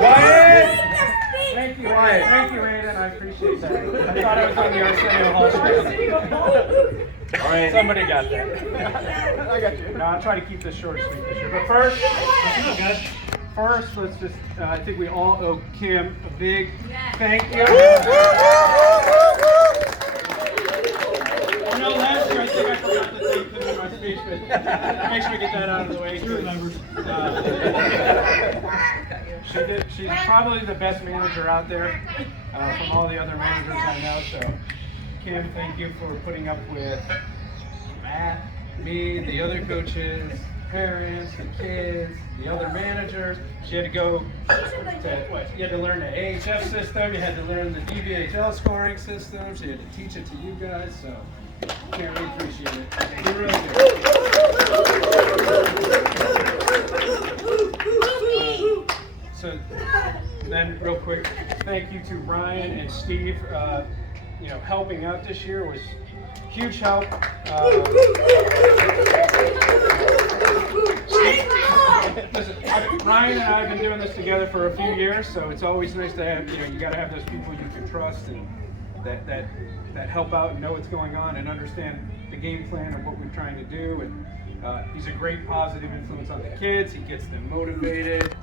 Wyatt! Thank you, Wyatt. Thank you, Aiden. I appreciate that. I thought I was on the Arsenio Hall screen. All right. Somebody got that. I got you. No, I'll try to keep this short and sweet this year. But first, let's just, I think we all owe Kim a big thank you. Oh no, last year I think I forgot to thank them in my speech, but make sure we get that out of the way. She remembers. She's probably the best manager out there from all the other managers I know. So, Kim, thank you for putting up with Matt, me, the other coaches, parents, the kids, the other managers. She had to go you had to learn the AHF system, you had to learn the DBHL scoring system, she had to teach it to you guys, so can't really appreciate it. You're really good. So then real quick, thank you to Ryan and Steve. Helping out this year was huge help. Listen, Ryan and I have been doing this together for a few years, so it's always nice to have, you got to have those people you can trust and that help out and know what's going on and understand the game plan and what we're trying to do. And he's a great positive influence on the kids. He gets them motivated.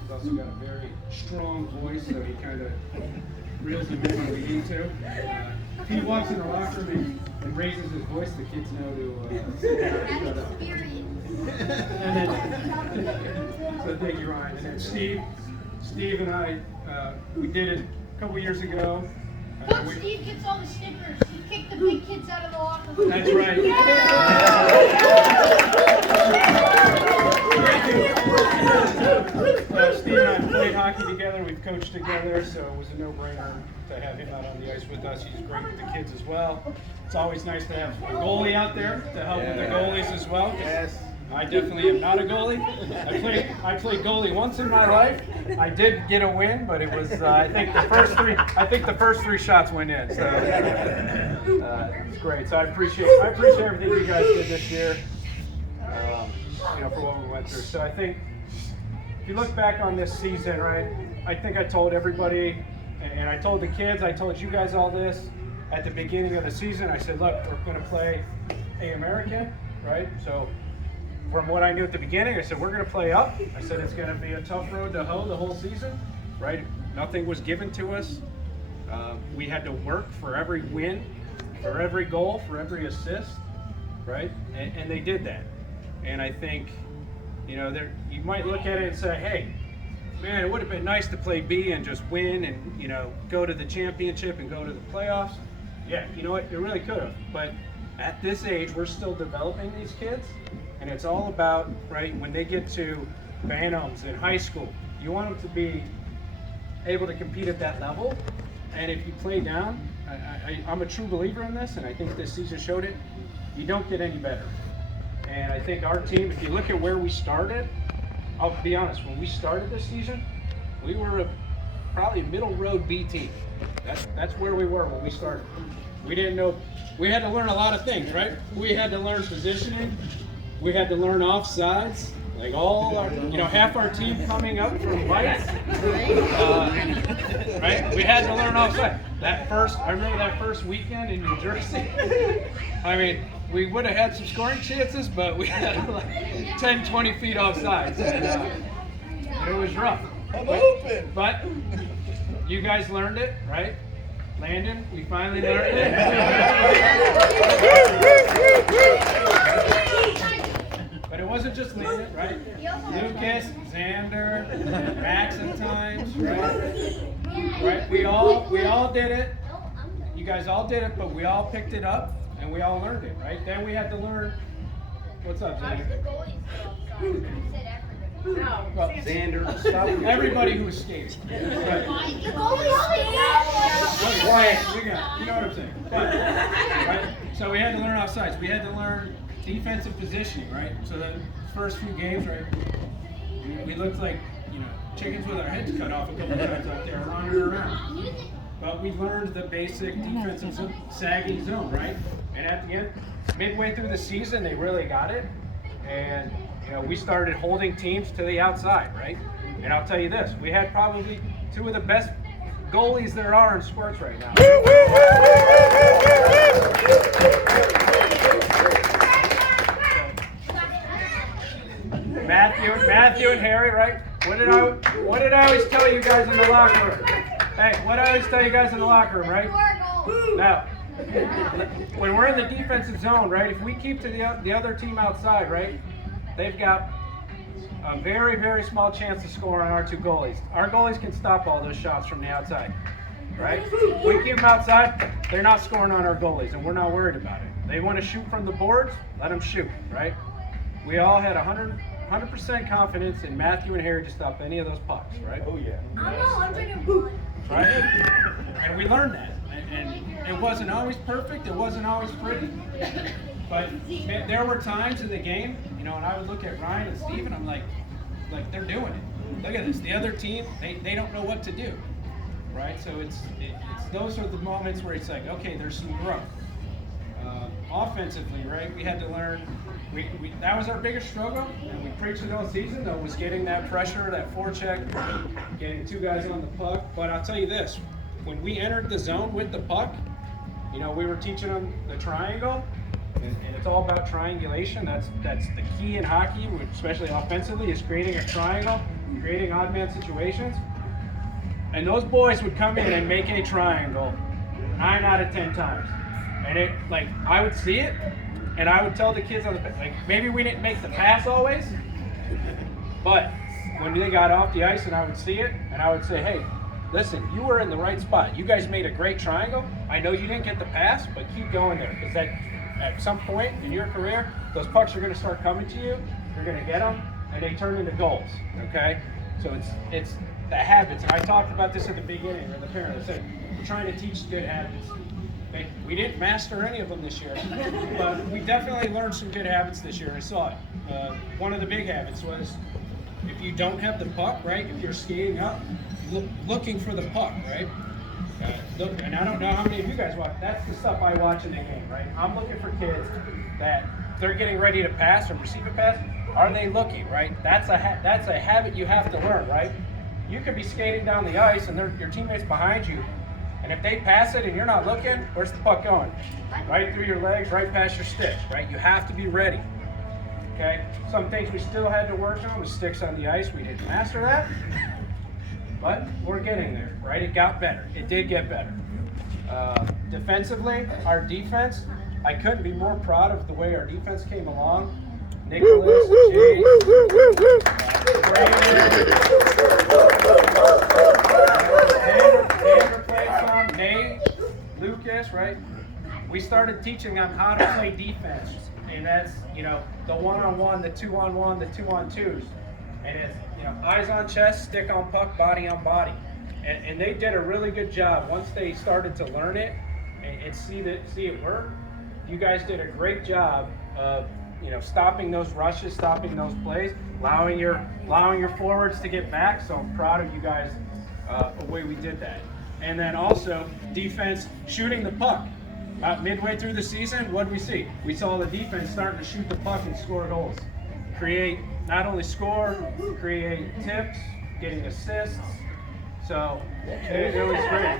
He's also got a very strong voice, so he kind of reels them in when we need to. If he walks in the locker room and raises his voice, the kids know to sit down and shut up. And then, so thank you, Ryan. And then Steve and I, we did it a couple years ago. Coach Steve gets all the stickers. He kicked the big kids out of the locker room. That's right. Steve and I played hockey together. We've coached together, so it was a no-brainer to have him out on the ice with us. He's great with the kids as well. It's always nice to have a goalie out there to help with the goalies as well. Yes. I definitely am not a goalie. I played goalie once in my life. I did get a win, but it was I think the first three shots went in. So it's great. So I appreciate everything you guys did this year. For what we went through. So I think if you look back on this season, right? I think I told everybody, and I told the kids, I told you guys all this at the beginning of the season. I said, look, we're going to play A-American, right? So from what I knew at the beginning, I said, we're going to play up. I said, it's going to be a tough road to hoe the whole season, right? Nothing was given to us. We had to work for every win, for every goal, for every assist, right? And they did that. And I think, you might look at it and say, hey, man, it would have been nice to play B and just win and, go to the championship and go to the playoffs. Yeah, you know what? It really could have. But at this age, we're still developing these kids. And it's all about, right, when they get to Bantams in high school, you want them to be able to compete at that level. And if you play down, I'm a true believer in this, and I think this season showed it, you don't get any better. And I think our team, if you look at where we started, I'll be honest, when we started this season, we were probably a middle road B team. That's where we were when we started. We didn't know, we had to learn a lot of things, right? We had to learn positioning. We had to learn offsides, like all our, half our team coming up from lights, right? We had to learn offside. I remember that first weekend in New Jersey. I mean, we would have had some scoring chances, but we had like 10, 20 feet offsides. And, it was rough. But you guys learned it, right? Landon, we finally learned it. But it wasn't just Landon, right? Lucas, Xander, Max at times, right? We all did it. You guys all did it, but we all picked it up and we all learned it, right? Then we had to learn. What's up, Xander? Well, Xander, stop. Everybody who was skating. Right. You know what I'm saying. But, right? So we had to learn offsides. We had to learn defensive positioning, right? So the first few games, right, we looked like, chickens with our heads cut off a couple times out there running around. But we learned the basic defensive sagging zone, right? And at the end, midway through the season, they really got it. And we started holding teams to the outside, right? And I'll tell you this, we had probably two of the best goalies there are in sports right now. Matthew and Harry, right? What did I always tell you guys in the locker room? Hey, what did I always tell you guys in the locker room, right? Now, when we're in the defensive zone, right? If we keep to the other team outside, right? They've got a very, very small chance to score on our two goalies. Our goalies can stop all those shots from the outside, right? If we keep them outside, they're not scoring on our goalies, and we're not worried about it. They want to shoot from the boards, let them shoot, right? We all had 100% confidence in Matthew and Harry to stop any of those pucks, right? Oh yeah. I'm not 101. Right? And we learned that. And it wasn't always perfect, it wasn't always pretty. But there were times in the game, and I would look at Ryan and Steven, I'm like they're doing it. Look at this. The other team, they don't know what to do. Right? So it's those are the moments where it's like, okay, there's some growth. Offensively, right? We had to learn. That was our biggest struggle, and we preached it all season, though, was getting that pressure, that forecheck, getting two guys on the puck. But I'll tell you this, when we entered the zone with the puck, we were teaching them the triangle, and it's all about triangulation. That's the key in hockey, especially offensively, is creating a triangle, creating odd man situations. And those boys would come in and make a triangle 9 out of 10 times. And I would see it, and I would tell the kids on the maybe we didn't make the pass always, but when they got off the ice and I would see it, and I would say, hey, listen, you were in the right spot. You guys made a great triangle. I know you didn't get the pass, but keep going there, because at some point in your career, those pucks are going to start coming to you. You're going to get them, and they turn into goals. Okay, so it's the habits. And I talked about this at the beginning, or the parent. I said we're trying to teach good habits. We didn't master any of them this year, but we definitely learned some good habits this year. I saw it. One of the big habits was if you don't have the puck, right? If you're skating up, looking for the puck, right? And I don't know how many of you guys watch. That's the stuff I watch in the game, right? I'm looking for kids that they're getting ready to pass or receive a pass. Are they looking, right? That's a habit you have to learn, right? You could be skating down the ice and your teammates behind you. And if they pass it and you're not looking, where's the puck going? Right through your legs, right past your sticks, right? You have to be ready. Okay? Some things we still had to work on was sticks on the ice. We didn't master that. But we're getting there, right? It got better. It did get better. Defensively, our defense, I couldn't be more proud of the way our defense came along. Nicholas, Nate, Lucas, right? We started teaching them how to play defense, and that's the one-on-one, the two-on-one, the two-on-twos, and it's eyes on chest, stick on puck, body on body, and they did a really good job once they started to learn it and see it work. You guys did a great job of stopping those rushes, stopping those plays, allowing your forwards to get back. So I'm proud of you guys the way we did that. And then also defense shooting the puck. Midway through the season, what did we see? We saw the defense starting to shoot the puck and score goals. Not only score, create tips, getting assists. So it was great.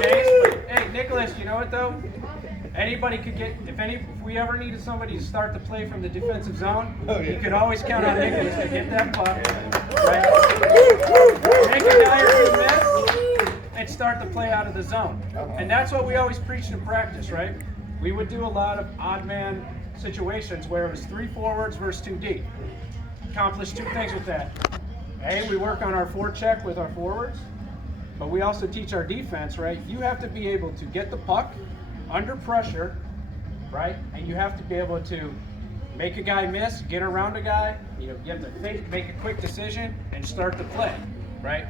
Chase. Hey, Nicholas, you know what though? Anybody could get, if we ever needed somebody to start the play from the defensive zone, you could always count on Nicholas to get that puck, right? Make a guy or two miss, and start the play out of the zone. And that's what we always preached in practice, right? We would do a lot of odd man situations where it was 3 forwards versus 2 deep. Accomplish 2 things with that. A, we work on our forecheck with our forwards, but we also teach our defense, right? You have to be able to get the puck under pressure, right? And you have to be able to make a guy miss, get around a guy. You have to think, make a quick decision, and start the play, right?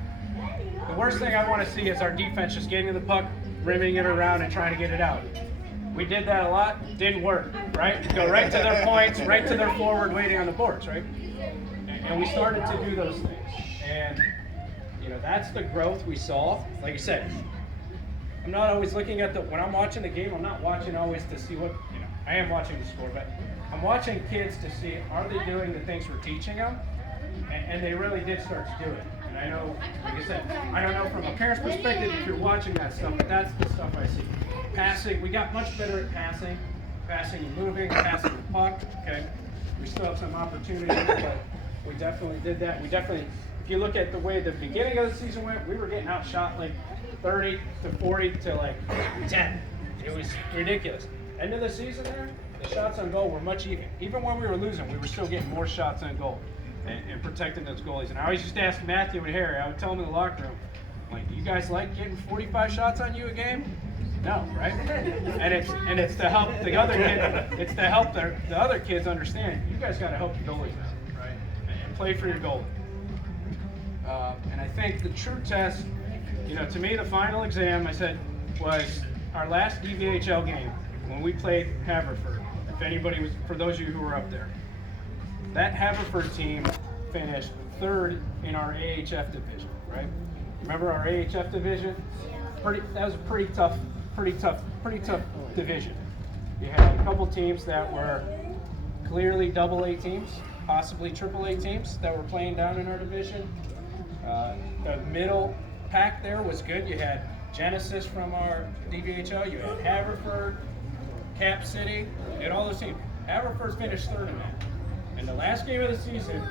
The worst thing I want to see is our defense just getting the puck, rimming it around, and trying to get it out. We did that a lot, didn't work, right? Go right to their points, right to their forward waiting on the boards, right? And we started to do those things. And, that's the growth we saw. Like I said, I'm not always looking at when I'm watching the game, I'm not watching always to see what, I am watching the score, but I'm watching kids to see, are they doing the things we're teaching them? And they really did start to do it. And I know, like I said, I don't know from a parent's perspective if you're watching that stuff, but that's the stuff I see. Passing, we got much better at passing and moving, passing the puck, okay? We still have some opportunities, but we definitely did that. If you look at the way the beginning of the season went, we were getting outshot like 30 to 40 to like 10. It was ridiculous. End of the season there, the shots on goal were much even. Even when we were losing, we were still getting more shots on goal and protecting those goalies. And I always used to ask Matthew and Harry, I would tell them in the locker room, like, do you guys like getting 45 shots on you a game? No, right? And it's to help the other kids. It's to help the other kids understand. You guys got to help your goalies out, right? And play for your goalie. And I think the true test, to me, the final exam, I said, was our last DVHL game when we played Haverford. If anybody was, for those of you who were up there, that Haverford team finished 3rd in our AHF division, right? Remember our AHF division? That was a pretty tough division. You had a couple teams that were clearly AA teams, possibly AAA teams that were playing down in our division. The middle pack there was good. You had Genesis from our DVHL, you had Haverford, Cap City, you had all those teams. Haverford finished 3rd in that. In the last game of the season,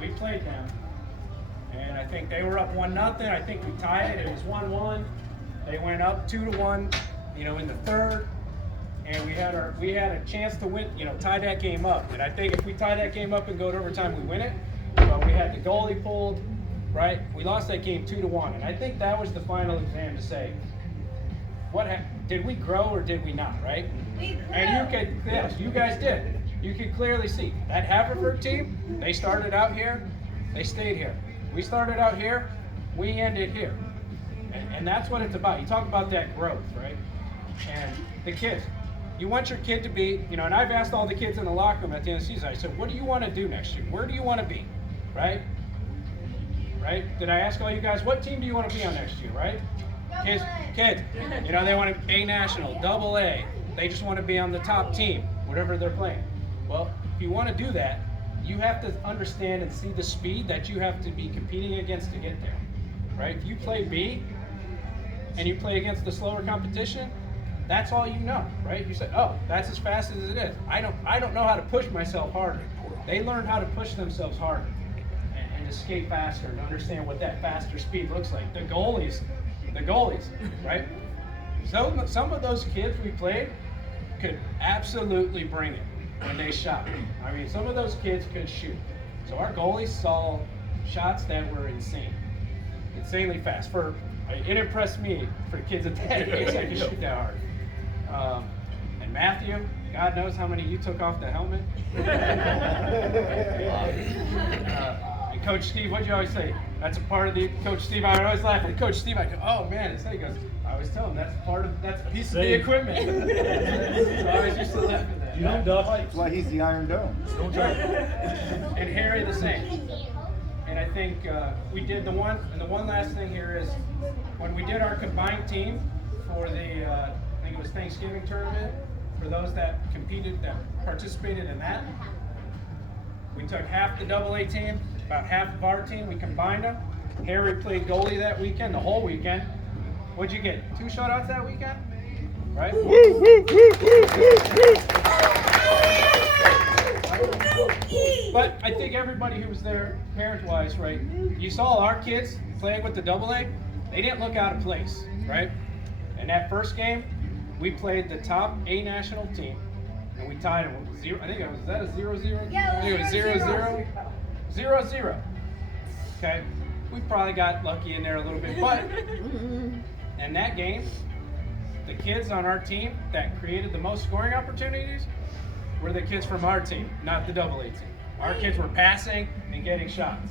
we played them, and I think they were up 1-0. I think we tied it. It was 1-1. They went up 2-1, in the 3rd, and we had a chance to win, tie that game up. And I think if we tie that game up and go to overtime, we win it. But we had the goalie pulled, right? We lost that game 2-1, and I think that was the final exam to say, did we grow or did we not, right? We grew. And yes, you guys did. You could clearly see that Haverford team. They started out here, they stayed here. We started out here, we ended here. And that's what it's about. You talk about that growth, right? And the kids, you want your kid to be, and I've asked all the kids in the locker room at the end of the season, I said, what do you want to do next year? Where do you want to be, right? Right? Did I ask all you guys, what team do you want to be on next year, right? Kids, they want to A National, AA. They just want to be on the top team, whatever they're playing. Well, if you want to do that, you have to understand and see the speed that you have to be competing against to get there, right? If you play B and you play against the slower competition, that's all you know, right? You say, oh, that's as fast as it is. I don't know how to push myself harder. They learn how to push themselves harder and to skate faster and understand what that faster speed looks like. The goalies, right? So some of those kids we played could absolutely bring it when they shot. I mean, some of those kids could shoot. So our goalies saw shots that were insanely fast. It impressed me for kids at that age that could shoot that hard. And Matthew, God knows how many you took off the helmet. And Coach Steve, what'd you always say? That's a part of the Coach Steve. I would always laugh at Coach Steve. I go, oh man, he goes, I always tell him that's a piece of the equipment. So I always used to laugh at that. That's why he's the Iron Dome. And Harry the same. And I think we did the one last thing here is when we did our combined team for the I think it was Thanksgiving tournament, for those that participated in that, we took half the AA team, about half of our team, we combined them. Harry played goalie that weekend, the whole weekend. What'd you get? 2 shutouts that weekend? Right? But I think everybody who was there, parent-wise, right, you saw our kids playing with the AA, they didn't look out of place, right? In that first game, we played the top A national team, and we tied them with 0. I think was that a 0-0? Yeah, it was 0-0. 0-0. Okay, we probably got lucky in there a little bit, but in that game, the kids on our team that created the most scoring opportunities were the kids from our team, not the AA team. Our kids were passing and getting shots.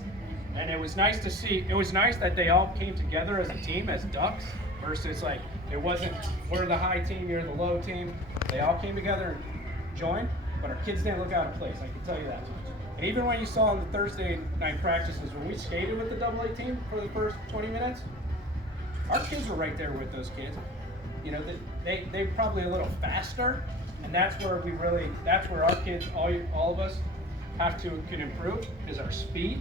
And it was nice to see, it was nice that they all came together as a team, as Ducks, versus like, it wasn't, we're the high team, you're the low team. They all came together and joined, but our kids didn't look out of place, I can tell you that much. And even when you saw on the Thursday night practices, when we skated with the AA team for the first 20 minutes, our kids were right there with those kids. you know, they're probably a little faster, and that's where our kids, all of us, can improve, is our speed.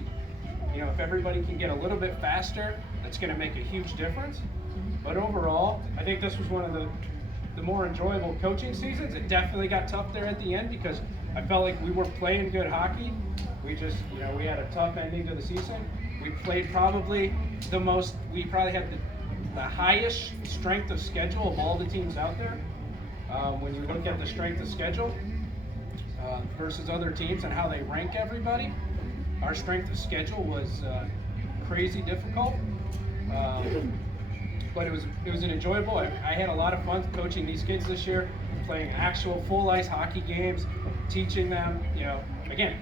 You know, if everybody can get a little bit faster, that's going to make a huge difference. But overall, I think this was one of the more enjoyable coaching seasons. It definitely got tough there at the end because I felt like we were playing good hockey. We just, you know, we had a tough ending to the season. We played probably had the highest strength of schedule of all the teams out there. When you look at the strength of schedule versus other teams and how they rank everybody, our strength of schedule was crazy difficult. But it was an enjoyable. I had a lot of fun coaching these kids this year, playing actual full ice hockey games, teaching them. You know, again,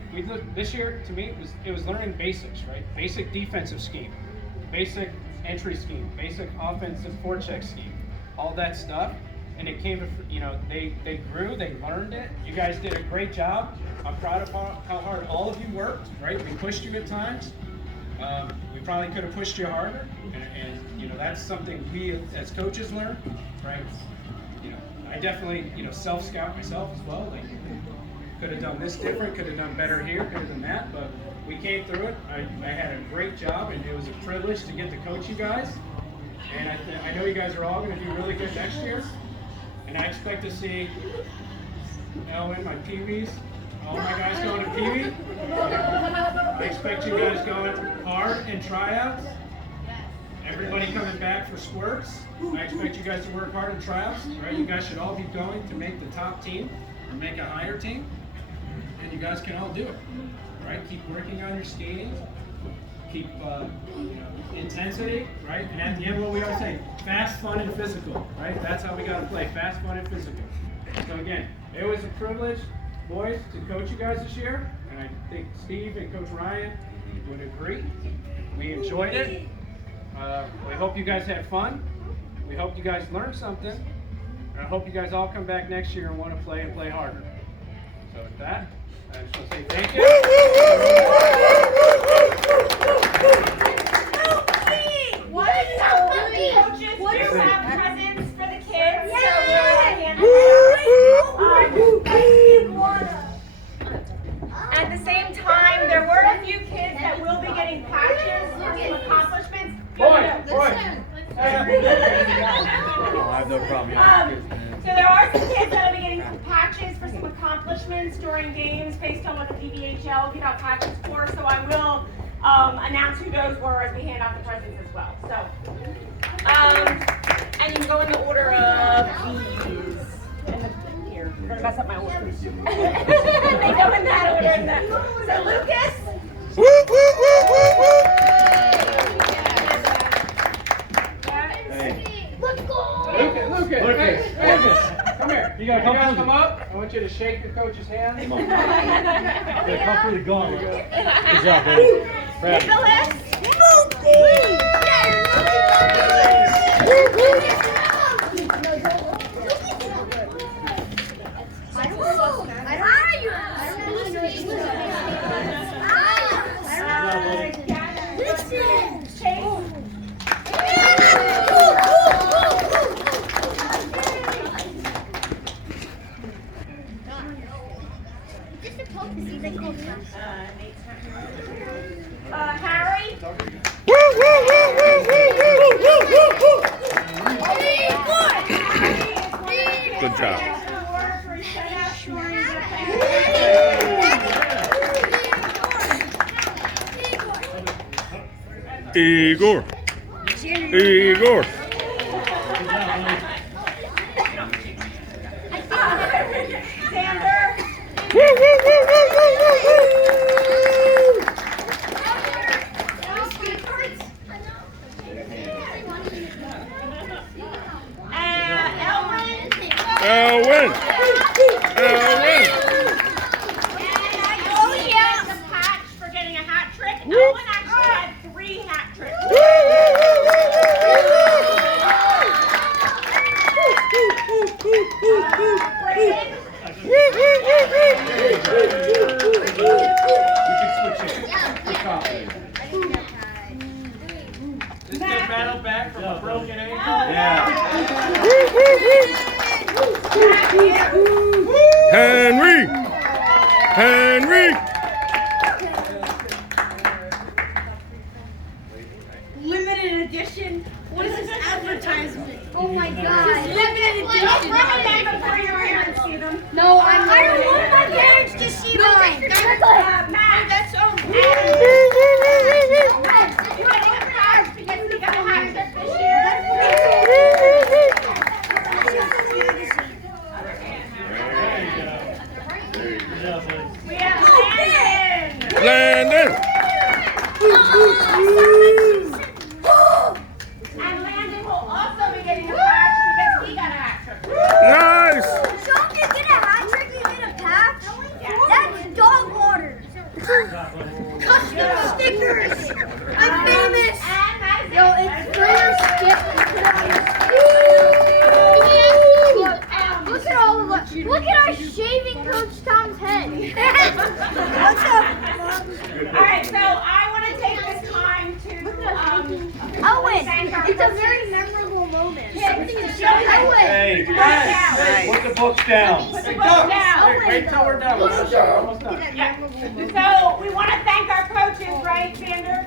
this year to me it was learning basics, right? Basic defensive scheme, basic entry scheme, basic offensive forecheck scheme, all that stuff. And it came to, you know, they grew, they learned it. You guys did a great job. I'm proud of how hard all of you worked, right? We pushed you at times. We probably could have pushed you harder, and you know, that's something we as coaches learn, right? You know, I definitely, you know, self-scout myself as well. Like, could have done this different, could have done better here, could have done that, but we came through it. I had a great job, and it was a privilege to get to coach you guys. And I know you guys are all going to do really good next year. And I expect to see Ellen, my Pee-wees, all my guys going to Pee-wee. I expect you guys going hard in tryouts. Everybody coming back for squirts. I expect you guys to work hard in tryouts. Right? You guys should all be going to make the top team or make a higher team. And you guys can all do it. Right? Keep working on your skating. Keep intensity, right? And at the end, what we always say, fast, fun, and physical, right? That's how we got to play, fast, fun, and physical. So again, it was a privilege, boys, to coach you guys this year, and I think Steve and Coach Ryan would agree. We enjoyed it. We hope you guys had fun. We hope you guys learned something. And I hope you guys all come back next year and want to play and play harder. So with that, I just want to say thank you. What coaches do have presents for the kids? At the same time, there were a few kids that will be getting patches for some accomplishments. I have no problem. So there are some kids that will be getting some patches for some accomplishments during games based on what the DBHL give out patches for. So I will announce who those were as we hand out the presents as well. So, and you can go in the order of these. Here, I'm gonna mess up my order. They go in that order. So Lucas. Lucas, come here. You guys come up. I want you to shake your coach's hand. Come on. Come through the gauntlet. Good job, baby. Nicholas. Harry. Good job. Igor. Igor. Xander. Elwin. Elwin. Elwin gets a patch for getting a hat trick. Elwin actually had 3 hat tricks. Brayden. This battled back from a broken ankle. Yeah. Henry! Henry! Limited edition. What is this advertisement? Oh my god. Limited Don't edition. bring them in before your parents see them. No, I don't want my parents to see mine. Matt, That's so you getting a pass because we got a hat trick this year? We have Landon. Landon! And Landon will also be getting a patch because he got a hat trick. Nice! So if you get a hat trick, you get a patch? That's dog water. Custom stickers. I'm famous. And that is Yo, it. it's first skip. Look at all of us. Look at our shaving Coach Tom's head. What's up? All right, so I want to take this time to Owen, thank our it's a coaches. very memorable moment. Something to show Owen. Hey, Right hey, put the books down. Put the book down. Wait till we're done. We're almost done. Yeah. So we want to thank our coaches, right, Xander?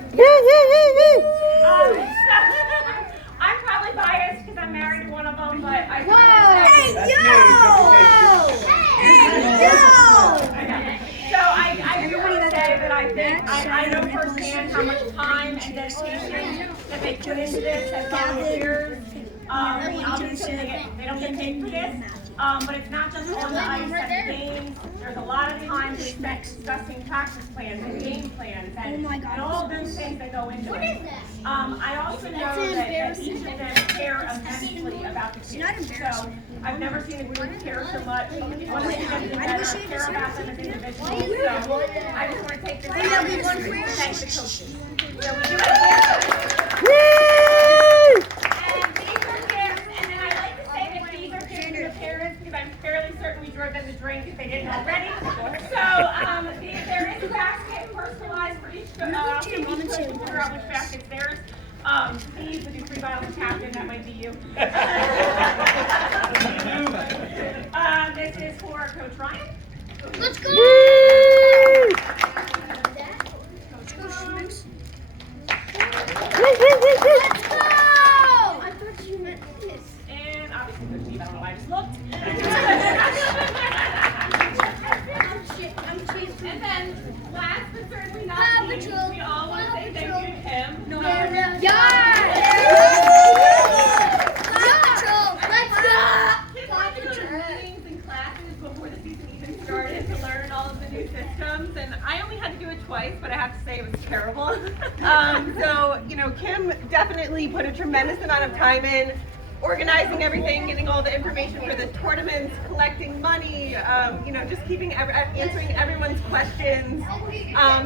I'm probably biased because I'm married to one of them, but I. Whoa! Hey, That's yo! Hey, yo! So I do want to say that I think I know firsthand how much time and dedication that they put into this as volunteers. Obviously they don't get paid for this, but it's not just on the ice at the games. There's a lot of time spent discussing practice plans and game plans and all those things that go into it. I also know that each of them care immensely about the kids. So I've never seen a group care so much. Want to see them do better, care about them as individuals. So I just want to take this time to thank the coaches. So we do have and these are gifts, and then I like to say that these are gifts to the parents because I'm fairly certain we drove them to drink if they didn't already. So there is a basket personalized for each coach. I'll see if each coach can figure out which basket's theirs. Steve, would do 3 bottles of captain, that might be you. This is for Coach Ryan. Let's go! Let's go! I thought you meant this. And obviously Coach Steve, I don't know why I just looked. And then last but certainly not least, we all want to say thank you to Kim. Meetings and classes before the season even started to learn all of the new systems, and I only had to do it twice, but I have to say it was terrible. So, Kim definitely put a tremendous amount of time in organizing everything, getting all the information for the tournaments, collecting money, just answering everyone's questions,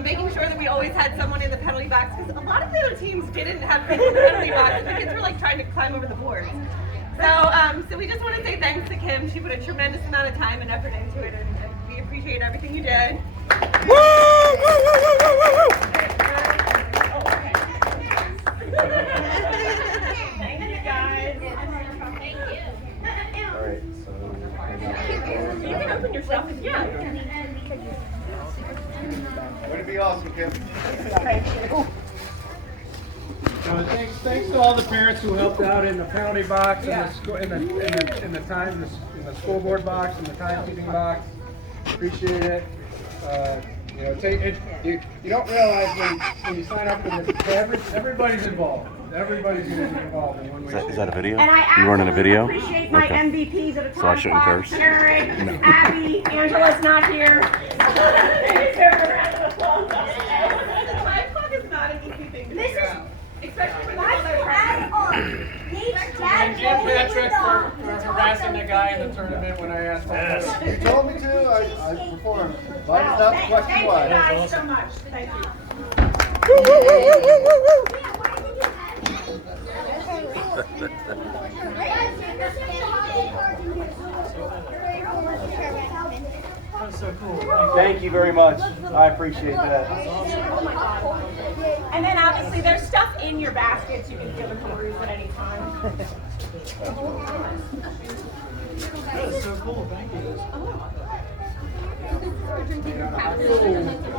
making sure that we always had someone in the penalty box, because a lot of the other teams didn't have people in the penalty box, and the kids were like trying to climb over the boards. So we just want to say thanks to Kim. She put a tremendous amount of time and effort into it, and we appreciate everything you did. Thank you, guys. Thank you. Alright, so. You can open yourself if you want. Way to be awesome, Kim. Thanks to all the parents who helped out in the penalty box, in the school board box, in the timekeeping box. Appreciate it. You don't realize when you sign up for this, everybody's involved. Everybody's going to be involved in one way. Is that a video? And I You running a video? appreciate my Okay. MVPs at a time. So I shouldn't curse? Eric, Abby, Angela's not here. They deserve a round of applause. 5 o'clock is not an easy thing to figure out. Especially when there's all that pressure. And Jim Patrick for harassing the guy in the tournament when I asked him. You told me to, I performed. Buttoned up, question Thank you wise. guys so much. Thank you. so cool. Thank you very much. I appreciate that. Oh my God. And then obviously there's stuff in your baskets you can feel the peruse at any time. That is so cool. Thank you.